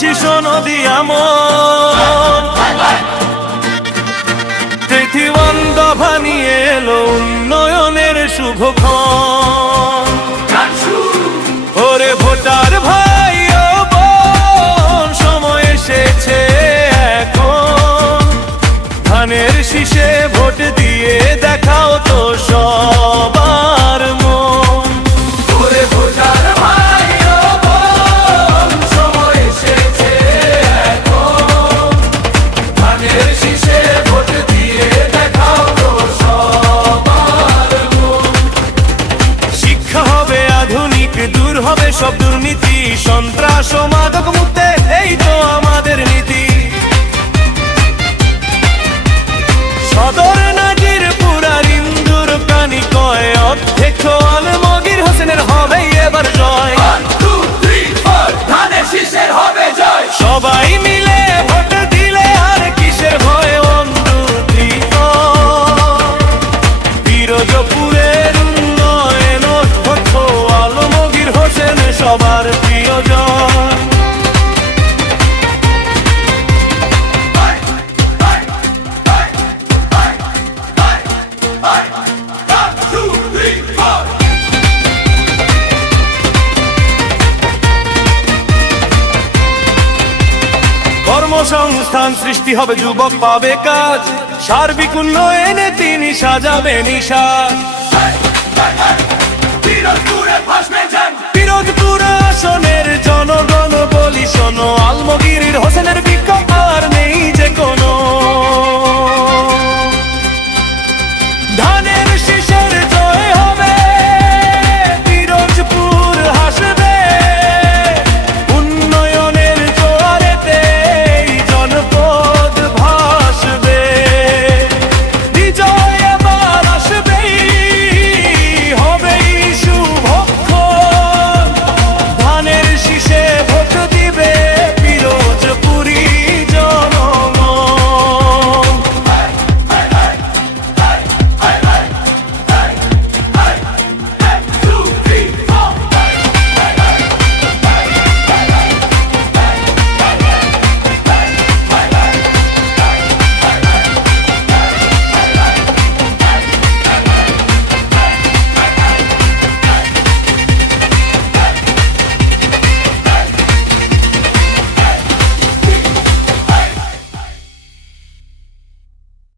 দেশবাসী শোনো দিয়ামন, পৃথিবন্ধ ভানিয়ে এলো উন্নয়নের শুভক্ষণ। ওরে ভোটার ভাই ও বোন, সময় এসেছে এখন, ধানের শীষে ভোট দিয়ে দেখাও তো সবার মন। ওরে ভোটার ভাই ও বোন, সময় এসেছে এখন, ধানের শীষে ভোট দিয়ে দেখাও তো সবার মন। শিক্ষা হবে আধুনিক, দূর হবে সব দুর্নীতি, সন্ত্রাস ও মাদক মুক্তে এই তো আমাদের নীতি। সদর নাজিরপুরার ইন্দুর প্রাণী কয় অধ্যক্ষ আলমগীর হোসেনের হবে এবার জয়। ধানের শীষের হবে জয়, সবাই মিলে ভোট দিলে আর কিসের ভয় বন্ধুতি। পিরোজপুরের উন্নয়ন অধ্যক্ষ আলমগীর হোসেন সবার প্রিয়জন। কর্মসংস্থান সৃষ্টি হবে, যুবক পাবে কাজ, সার্বিক উন্নয়নে তিনি সাজাবেন নিশাজ।